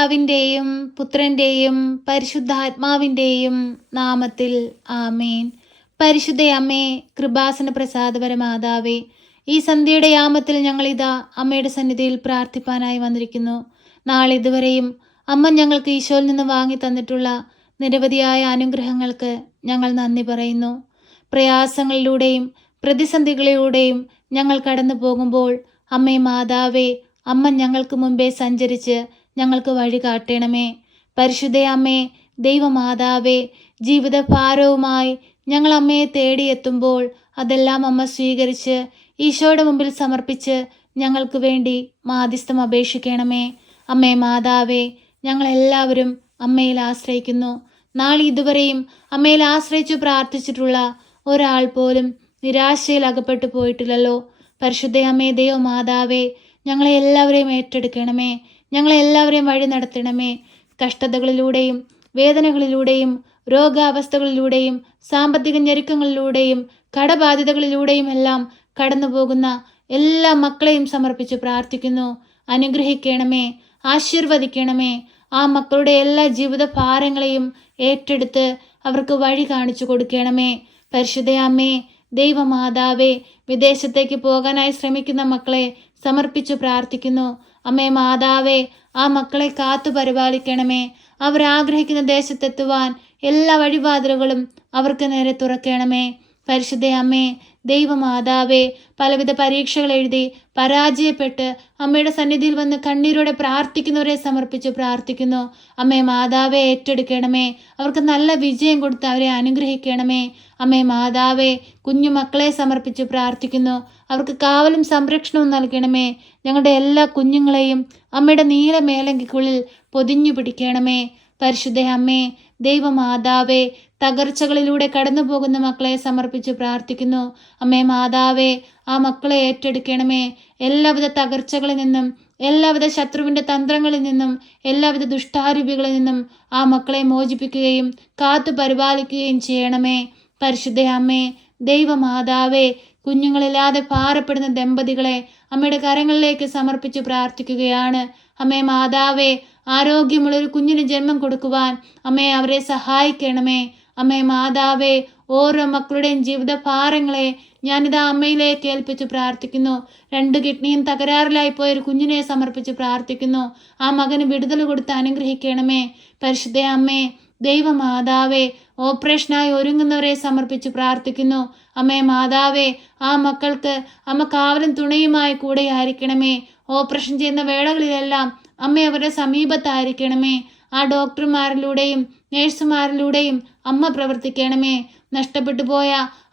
പിതാവിൻ്റെയും പുത്രൻ്റെയും പരിശുദ്ധാത്മാവിൻ്റെയും നാമത്തിൽ ആമേൻ. പരിശുദ്ധ അമ്മേ, കൃപാസന പ്രസാദപരമാതാവേ, ഈ സന്ധ്യയുടെ യാമത്തിൽ ഞങ്ങളിതാ അമ്മയുടെ സന്നിധിയിൽ പ്രാർത്ഥിപ്പാനായി വന്നിരിക്കുന്നു. നാളെ ഇതുവരെയും അമ്മ ഞങ്ങൾക്ക് ഈശോയിൽ നിന്ന് വാങ്ങി തന്നിട്ടുള്ള നിരവധിയായ അനുഗ്രഹങ്ങൾക്ക് ഞങ്ങൾ നന്ദി പറയുന്നു. പ്രയാസങ്ങളിലൂടെയും പ്രതിസന്ധികളിലൂടെയും ഞങ്ങൾ കടന്നു പോകുമ്പോൾ അമ്മേ മാതാവേ, അമ്മ ഞങ്ങൾക്ക് മുൻപേ സഞ്ചരിച്ച് ഞങ്ങൾക്ക് വഴി കാട്ടണമേ. പരിശുദ്ധ അമ്മേ, ദൈവമാതാവേ, ജീവിതഭാരവുമായി ഞങ്ങൾ അമ്മയെ തേടിയെത്തുമ്പോൾ അതെല്ലാം അമ്മ സ്വീകരിച്ച് ഈശോയുടെ മുമ്പിൽ സമർപ്പിച്ച് ഞങ്ങൾക്ക് വേണ്ടി മാധ്യസ്ഥം അപേക്ഷിക്കണമേ. അമ്മേ മാതാവേ, ഞങ്ങളെല്ലാവരും അമ്മയിൽ ആശ്രയിക്കുന്നു. നാളെ ഇതുവരെയും അമ്മയിൽ ആശ്രയിച്ചു പ്രാർത്ഥിച്ചിട്ടുള്ള ഒരാൾ പോലും നിരാശയിൽ അകപ്പെട്ടു പോയിട്ടില്ലല്ലോ. പരിശുദ്ധ അമ്മേ, ദൈവമാതാവേ, ഞങ്ങളെ എല്ലാവരെയും ഏറ്റെടുക്കണമേ. ഞങ്ങളെല്ലാവരെയും വഴി നടത്തണമേ. കഷ്ടതകളിലൂടെയും വേദനകളിലൂടെയും രോഗാവസ്ഥകളിലൂടെയും സാമ്പത്തിക ഞെരുക്കങ്ങളിലൂടെയും കടബാധ്യതകളിലൂടെയും എല്ലാം കടന്നു പോകുന്ന എല്ലാ മക്കളെയും സമർപ്പിച്ച് പ്രാർത്ഥിക്കുന്നു. അനുഗ്രഹിക്കണമേ, ആശീർവദിക്കണമേ. ആ മക്കളുടെ എല്ലാ ജീവിത ഭാരങ്ങളെയും ഏറ്റെടുത്ത് അവർക്ക് വഴി കാണിച്ചു കൊടുക്കണമേ. പരിശുദ്ധ അമ്മേ, ദൈവമാതാവേ, വിദേശത്തേക്ക് പോകാനായി ശ്രമിക്കുന്ന മക്കളെ സമർപ്പിച്ചു പ്രാർത്ഥിക്കുന്നു. അമ്മേ മാതാവേ, ആ മക്കളെ കാത്തു പരിപാലിക്കണമേ. അവരാഗ്രഹിക്കുന്ന ദേശത്തെത്തുവാൻ എല്ലാ വഴിവാതിലുകളും അവർക്ക് നേരെ തുറക്കണമേ. പരിശുദ്ധ അമ്മേ, ദൈവമാതാവേ, പലവിധ പരീക്ഷകൾ എഴുതി പരാജയപ്പെട്ട് അമ്മയുടെ സന്നിധിയിൽ വന്ന് കണ്ണീരോടെ പ്രാർത്ഥിക്കുന്നവരെ സമർപ്പിച്ച് പ്രാർത്ഥിക്കുന്നു. അമ്മേ മാതാവേ, ഏറ്റെടുക്കണമേ. അവർക്ക് നല്ല വിജയം കൊടുത്ത് അവരെ അനുഗ്രഹിക്കണമേ. അമ്മേ മാതാവേ, കുഞ്ഞു മക്കളെ സമർപ്പിച്ച് പ്രാർത്ഥിക്കുന്നു. അവർക്ക് കാവലും സംരക്ഷണവും നൽകണമേ. ഞങ്ങളുടെ എല്ലാ കുഞ്ഞുങ്ങളെയും അമ്മയുടെ നീല മേലങ്കിക്കുള്ളിൽ പൊതിഞ്ഞു പിടിക്കണമേ. പരിശുദ്ധ അമ്മേ, ദൈവമാതാവേ, തകർച്ചകളിലൂടെ കടന്നു പോകുന്ന മക്കളെ സമർപ്പിച്ച് പ്രാർത്ഥിക്കുന്നു. അമ്മേ മാതാവേ, ആ മക്കളെ ഏറ്റെടുക്കണമേ. എല്ലാവിധ തകർച്ചകളിൽ നിന്നും എല്ലാവിധ ശത്രുവിൻ്റെ തന്ത്രങ്ങളിൽ നിന്നും എല്ലാവിധ ദുഷ്ടാരൂപികളിൽ നിന്നും ആ മക്കളെ മോചിപ്പിക്കുകയും കാത്തു പരിപാലിക്കുകയും ചെയ്യണമേ. പരിശുദ്ധ അമ്മേ, ദൈവമാതാവേ, കുഞ്ഞുങ്ങളില്ലാതെ ഭാരപ്പെടുന്ന ദമ്പതികളെ അമ്മയുടെ കരങ്ങളിലേക്ക് സമർപ്പിച്ച് പ്രാർത്ഥിക്കുകയാണ്. അമ്മേ മാതാവേ, ആരോഗ്യമുള്ളൊരു കുഞ്ഞിന് ജന്മം കൊടുക്കുവാൻ അമ്മേ അവരെ സഹായിക്കണമേ. അമ്മേ മാതാവേ, ഓരോ മക്കളുടെയും ജീവിത ഭാരങ്ങളെ ഞാനിതാ അമ്മയിലേക്ക് ഏൽപ്പിച്ച് പ്രാർത്ഥിക്കുന്നു. 2 കിഡ്നിയും തകരാറിലായി പോയൊരു കുഞ്ഞിനെ സമർപ്പിച്ച് പ്രാർത്ഥിക്കുന്നു. ആ മകന് വിടുതൽ കൊടുത്ത് അനുഗ്രഹിക്കണമേ. പരിശുദ്ധ അമ്മേ, ദൈവമാതാവേ, ഓപ്പറേഷനായി ഒരുങ്ങുന്നവരെ സമർപ്പിച്ച് പ്രാർത്ഥിക്കുന്നു. അമ്മേ മാതാവേ, ആ മക്കൾക്ക് അമ്മ കാവലും തുണയുമായി കൂടെയായിരിക്കണമേ. ഓപ്പറേഷൻ ചെയ്യുന്ന വേളകളിലെല്ലാം അമ്മ അവരുടെ സമീപത്തായിരിക്കണമേ. ആ ഡോക്ടർമാരിലൂടെയും നേഴ്സുമാരിലൂടെയും അമ്മ പ്രവർത്തിക്കണമേ. നഷ്ടപ്പെട്ടു പോയ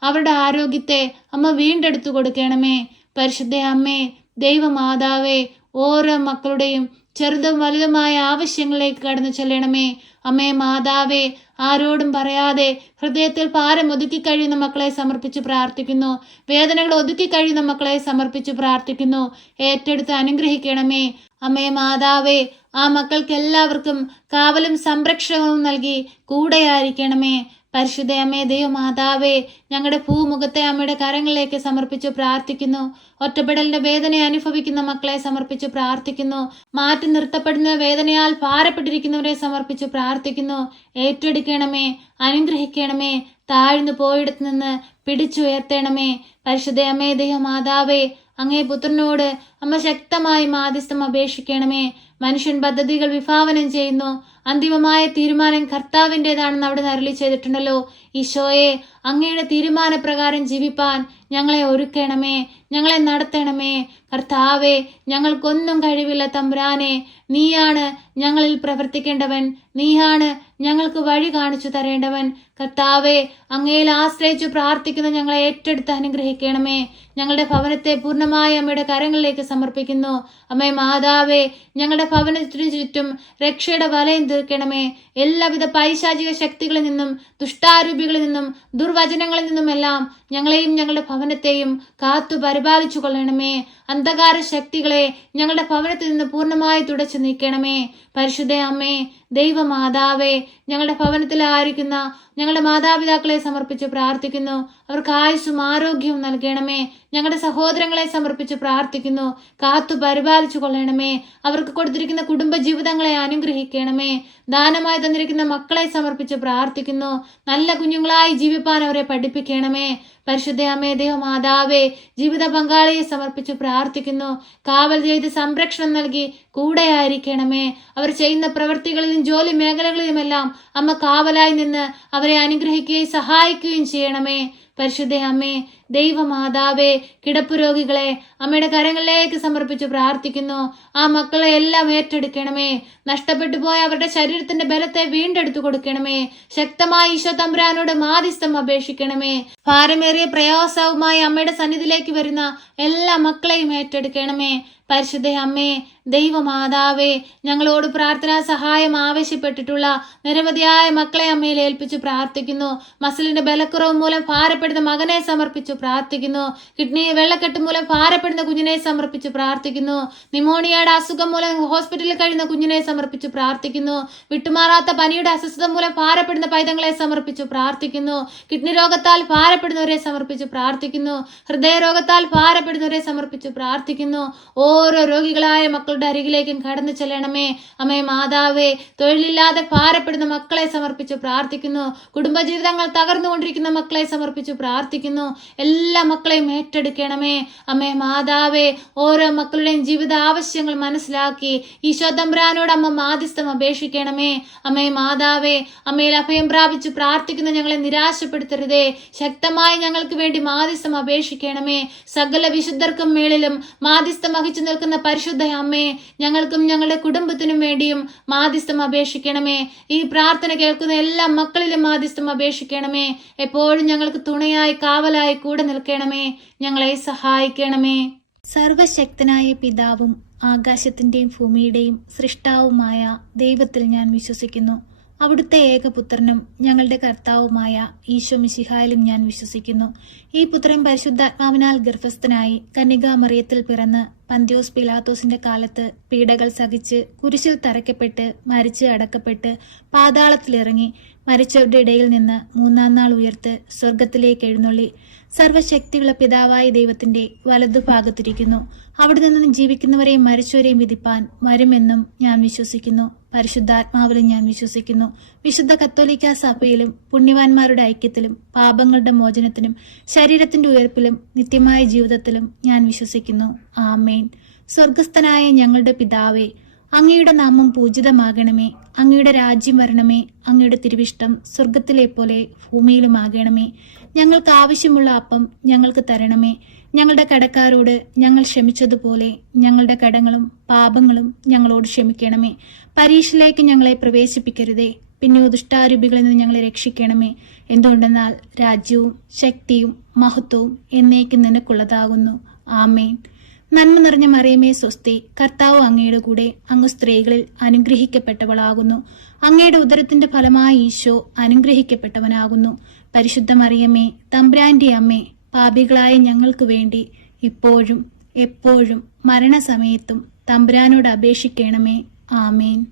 അവരുടെ ആരോഗ്യത്തെ അമ്മ വീണ്ടെടുത്തു കൊടുക്കണമേ. പരിശുദ്ധ അമ്മേ, ദൈവമാതാവേ, ഓരോ മക്കളുടെയും ചെറുതും വലുതുമായ ആവശ്യങ്ങളിലേക്ക് കടന്നു ചെല്ലണമേ. അമ്മേ മാതാവേ, ആരോടും പറയാതെ ഹൃദയത്തിൽ ഭാരം ഒതുക്കി കഴിയുന്ന മക്കളെ സമർപ്പിച്ച് പ്രാർത്ഥിക്കുന്നു. വേദനകൾ ഒതുക്കി കഴിയുന്ന മക്കളെ സമർപ്പിച്ച് പ്രാർത്ഥിക്കുന്നു. ഏറ്റെടുത്ത് അനുഗ്രഹിക്കണമേ. അമ്മേ മാതാവേ, ആ മക്കൾക്ക് എല്ലാവർക്കും കാവലും സംരക്ഷണവും നൽകി കൂടെയായിരിക്കണമേ. പരിശുദ്ധ അമ്മേ, ദൈവമാതാവേ, ഞങ്ങളുടെ ഭൂമുഖത്തെ അമ്മയുടെ കരങ്ങളിലേക്ക് സമർപ്പിച്ച് പ്രാർത്ഥിക്കുന്നു. ഒറ്റപ്പെടലിന്റെ വേദന അനുഭവിക്കുന്ന മക്കളെ സമർപ്പിച്ച് പ്രാർത്ഥിക്കുന്നു. മാറ്റി നിർത്തപ്പെടുന്ന വേദനയാൽ ഭാരപ്പെട്ടിരിക്കുന്നവരെ സമർപ്പിച്ച് പ്രാർത്ഥിക്കുന്നു. ഏറ്റെടുക്കണമേ, അനുഗ്രഹിക്കണമേ. താഴ്ന്നു പോയിടത്ത് നിന്ന് പിടിച്ചുയർത്തണമേ. പരിശുദ്ധ അമ്മേ, ദൈവമാതാവേ, അങ്ങേ പുത്രനോട് അമ്മ ശക്തമായി മാധ്യസ്ഥം അപേക്ഷിക്കണമേ. മനുഷ്യൻ പദ്ധതികൾ വിഭാവനം ചെയ്യുന്നു, അന്തിമമായ തീരുമാനം കർത്താവിൻ്റെതാണെന്ന് അവിടെ അരുളി ചെയ്തിട്ടുണ്ടല്ലോ. ഈശോയെ, അങ്ങയുടെ തീരുമാനപ്രകാരം ജീവിപ്പാൻ ഞങ്ങളെ ഒരുക്കണമേ, ഞങ്ങളെ നടത്തണമേ. കർത്താവേ, ഞങ്ങൾക്കൊന്നും കഴിവില്ല തമ്പുരാനെ. നീയാണ് ഞങ്ങളിൽ പ്രവർത്തിക്കേണ്ടവൻ, നീയാണ് ഞങ്ങൾക്ക് വഴി കാണിച്ചു തരേണ്ടവൻ. കർത്താവേ, അങ്ങയിൽ ആശ്രയിച്ചു പ്രാർത്ഥിക്കുന്ന ഞങ്ങളെ ഏറ്റെടുത്ത് അനുഗ്രഹിക്കണമേ. ഞങ്ങളുടെ ഭവനത്തെ പൂർണ്ണമായി അമ്മയുടെ കരങ്ങളിലേക്ക് സമർപ്പിക്കുന്നു. അമ്മേ മാതാവേ, ഞങ്ങളുടെ ഭവനത്തിനു ചുറ്റും രക്ഷയുടെ വലയം തീർക്കണമേ. എല്ലാവിധ പൈശാചിക ശക്തികളിൽ നിന്നും ദുഷ്ടാരൂപികളിൽ നിന്നും ദുർവചനങ്ങളിൽ നിന്നുമെല്ലാം ഞങ്ങളെയും ഞങ്ങളുടെ ഭവനത്തെയും കാത്തു പരിപാലിച്ചു കൊള്ളണമേ. അന്ധകാര ശക്തികളെ ഞങ്ങളുടെ ഭവനത്തിൽ നിന്ന് പൂർണ്ണമായി തുടച്ചു നീക്കണമേ. പരിശുദ്ധ അമ്മേ, ദൈവമാതാവേ, ഞങ്ങളുടെ ഭവനത്തിലായിരിക്കുന്ന ഞങ്ങളുടെ മാതാപിതാക്കളെ സമർപ്പിച്ച് പ്രാർത്ഥിക്കുന്നു. അവർക്ക് ആയുസ്സും ആരോഗ്യവും നൽകണമേ. ഞങ്ങളുടെ സഹോദരങ്ങളെ സമർപ്പിച്ച് പ്രാർത്ഥിക്കുന്നു. കാത്തു പരിപാലിച്ചു കൊള്ളണമേ. അവർക്ക് കൊടുത്തിരിക്കുന്ന കുടുംബ ജീവിതങ്ങളെ അനുഗ്രഹിക്കണമേ. ദാനമായി തന്നിരിക്കുന്ന മക്കളെ സമർപ്പിച്ച് പ്രാർത്ഥിക്കുന്നു. നല്ല കുഞ്ഞുങ്ങളായി ജീവിപ്പാൻ അവരെ പഠിപ്പിക്കണമേ. പരിശുദ്ധ അമ്മേ, ദൈവമാതാവേ, ജീവിത പങ്കാളിയെ സമർപ്പിച്ച് പ്രാർത്ഥിക്കുന്നു. കാവൽ ചെയ്ത് സംരക്ഷണം നൽകി കൂടെയായിരിക്കണമേ. അവർ ചെയ്യുന്ന പ്രവൃത്തികളിലും ജോലി മേഖലകളിലുമെല്ലാം അമ്മ കാവലായി നിന്ന് അവരെ അനുഗ്രഹിക്കുകയും സഹായിക്കുകയും ചെയ്യണമേ. പരിശുദ്ധ അമ്മേ, ദൈവമാതാവേ, കിടപ്പ് രോഗികളെ അമ്മയുടെ കരങ്ങളിലേക്ക് സമർപ്പിച്ച് പ്രാർത്ഥിക്കുന്നു. ആ മക്കളെ എല്ലാം ഏറ്റെടുക്കണമേ. നഷ്ടപ്പെട്ടു പോയ അവരുടെ ശരീരത്തിന്റെ ബലത്തെ വീണ്ടെടുത്തു കൊടുക്കണമേ. ശക്തമായി ഈശോ തമ്പുരാനോട് മാധ്യസ്ഥം അപേക്ഷിക്കണമേ. ഭാരമേറിയ പ്രയാസവുമായി അമ്മയുടെ സന്നിധിയിലേക്ക് വരുന്ന എല്ലാ മക്കളെയും ഏറ്റെടുക്കണമേ. പരിശുദ്ധ അമ്മേ, ദൈവമാതാവേ, ഞങ്ങളോട് പ്രാർത്ഥനാ സഹായം ആവശ്യപ്പെട്ടിട്ടുള്ള നിരവധിയായ മക്കളെ അമ്മയിൽ ഏൽപ്പിച്ചു പ്രാർത്ഥിക്കുന്നു. മസിലിന്റെ ബലക്കുറവ് മൂലം ഭാരപ്പെടുന്ന മകനെ സമർപ്പിച്ചു പ്രാർത്ഥിക്കുന്നു. കിഡ്നി വെള്ളക്കെട്ട് മൂലം ഭാരപ്പെടുന്ന കുഞ്ഞിനെ സമർപ്പിച്ചു പ്രാർത്ഥിക്കുന്നു. നിമോണിയയുടെ അസുഖം മൂലം ഹോസ്പിറ്റലിൽ കഴിയുന്ന കുഞ്ഞിനെ സമർപ്പിച്ചു പ്രാർത്ഥിക്കുന്നു. വിട്ടുമാറാത്ത പനിയുടെ അസ്വസ്ഥത മൂലം ഭാരപ്പെടുന്ന പൈതങ്ങളെ സമർപ്പിച്ചു പ്രാർത്ഥിക്കുന്നു. കിഡ്നി രോഗത്താൽ ഭാരപ്പെടുന്നവരെ സമർപ്പിച്ചു പ്രാർത്ഥിക്കുന്നു. ഹൃദയരോഗത്താൽ ഭാരപ്പെടുന്നവരെ സമർപ്പിച്ചു പ്രാർത്ഥിക്കുന്നു. ഓരോ രോഗികളായ മക്കളുടെ അരികിലേക്കും കടന്നു ചെല്ലണമേ. അമ്മേ മാതാവേ, തൊഴിലില്ലാതെ ഭാരപ്പെടുന്ന മക്കളെ സമർപ്പിച്ചു പ്രാർത്ഥിക്കുന്നു. കുടുംബജീവിതങ്ങൾ തകർന്നുകൊണ്ടിരിക്കുന്ന മക്കളെ സമർപ്പിച്ചു പ്രാർത്ഥിക്കുന്നു. എല്ലാ മക്കളെയും ഏറ്റെടുക്കണമേ. അമ്മേ മാതാവേ, ഓരോ മക്കളുടെയും ജീവിത ആവശ്യങ്ങൾ മനസ്സിലാക്കി ഈശോ തമ്പുരാനോട് അമ്മ മാധ്യസ്ഥം അപേക്ഷിക്കണമേ. അമ്മേ മാതാവേ, അമ്മയിൽ അഭയം പ്രാപിച്ച് പ്രാർത്ഥിക്കുന്ന ഞങ്ങളെ നിരാശപ്പെടുത്തരുതേ. ശക്തമായി ഞങ്ങൾക്ക് വേണ്ടി മാധ്യസ്ഥം അപേക്ഷിക്കണമേ. സകല വിശുദ്ധർക്കും മേളിലും മാധ്യസ്ഥം വഹിച്ചു നിൽക്കുന്ന പരിശുദ്ധ അമ്മേ, ഞങ്ങൾക്കും ഞങ്ങളുടെ കുടുംബത്തിനും വേണ്ടിയും മാധ്യസ്ഥം അപേക്ഷിക്കണമേ. ഈ പ്രാർത്ഥന കേൾക്കുന്ന എല്ലാ മക്കളിലും മാധ്യസ്ഥം അപേക്ഷിക്കണമേ. എപ്പോഴും ഞങ്ങൾക്ക് തുണയായി കാവലായി കൂടെ നിൽക്കണമേ. ഞങ്ങളെ സഹായിക്കണമേ. സർവശക്തനായ പിതാവും ആകാശത്തിന്റെയും ഭൂമിയുടെയും സൃഷ്ടാവുമായ ദൈവത്തിൽ ഞാൻ വിശ്വസിക്കുന്നു. അവിടുത്തെ ഏകപുത്രനും ഞങ്ങളുടെ കർത്താവുമായ ഈശോ മിശിഹായിലും ഞാൻ വിശ്വസിക്കുന്നു. ഈ പുത്രൻ പരിശുദ്ധാത്മാവിനാൽ ഗർഭസ്ഥനായി കന്യകാമറിയത്തിൽ പിറന്ന് പന്ത്യോസ് പിലാത്തോസിന്റെ കാലത്ത് പീഡകൾ സഹിച്ച് കുരിശിൽ തറയ്ക്കപ്പെട്ട് മരിച്ച് അടക്കപ്പെട്ട് പാതാളത്തിലിറങ്ങി മരിച്ചവരുടെ ഇടയിൽ നിന്ന് മൂന്നാം നാൾ ഉയർത്ത് സ്വർഗത്തിലേക്ക് എഴുന്നള്ളി സർവശക്തിയുള്ള പിതാവായ ദൈവത്തിന്റെ വലതുഭാഗത്തിരിക്കുന്നു. അവിടെ നിന്ന് ജീവിക്കുന്നവരെയും മരിച്ചവരെയും വിധിപ്പാൻ വരുമെന്നും ഞാൻ വിശ്വസിക്കുന്നു. പരിശുദ്ധാത്മാവിലും ഞാൻ വിശ്വസിക്കുന്നു. വിശുദ്ധ കത്തോലിക്ക സഭയിലും പുണ്യവാന്മാരുടെ ഐക്യത്തിലും പാപങ്ങളുടെ മോചനത്തിനും ശരീരത്തിന്റെ ഉയർപ്പിലും നിത്യമായ ജീവിതത്തിലും ഞാൻ വിശ്വസിക്കുന്നു. ആമേൻ. സ്വർഗസ്ഥനായ ഞങ്ങളുടെ പിതാവേ, അങ്ങയുടെ നാമം പൂജിതമാകണമേ. അങ്ങയുടെ രാജ്യം വരണമേ. അങ്ങയുടെ തിരുവിഷ്ടം സ്വർഗത്തിലെ പോലെ ഭൂമിയിലുമാകണമേ. ഞങ്ങൾക്ക് ആവശ്യമുള്ള അപ്പം ഞങ്ങൾക്ക് തരണമേ. ഞങ്ങളുടെ കടക്കാരോട് ഞങ്ങൾ ക്ഷമിച്ചതുപോലെ ഞങ്ങളുടെ കടങ്ങളും പാപങ്ങളും ഞങ്ങളോട് ക്ഷമിക്കണമേ. പരീക്ഷയിലേക്ക് ഞങ്ങളെ പ്രവേശിപ്പിക്കരുതേ, പിന്നെ ദുഷ്ടാരൂപികളിൽ നിന്ന് ഞങ്ങളെ രക്ഷിക്കണമേ. എന്തുകൊണ്ടെന്നാൽ രാജ്യവും ശക്തിയും മഹത്വവും എന്നേക്കും നിനക്കുള്ളതാകുന്നു. ആമേൻ. നന്മ നിറഞ്ഞ മറിയമേ സ്വസ്തി, കർത്താവ് അങ്ങയുടെ കൂടെ, അങ്ങ് സ്ത്രീകളിൽ അനുഗ്രഹിക്കപ്പെട്ടവളാകുന്നു. അങ്ങയുടെ ഉദരത്തിന്റെ ഫലമായ ഈശോ അനുഗ്രഹിക്കപ്പെട്ടവനാകുന്നു. പരിശുദ്ധ മറിയമേ, തമ്പുരാന്റെ അമ്മേ, പാപികളായ ഞങ്ങൾക്ക് വേണ്ടി ഇപ്പോഴും എപ്പോഴും മരണസമയത്തും തമ്പുരാനോട് അപേക്ഷിക്കണമേ. ആമേൻ.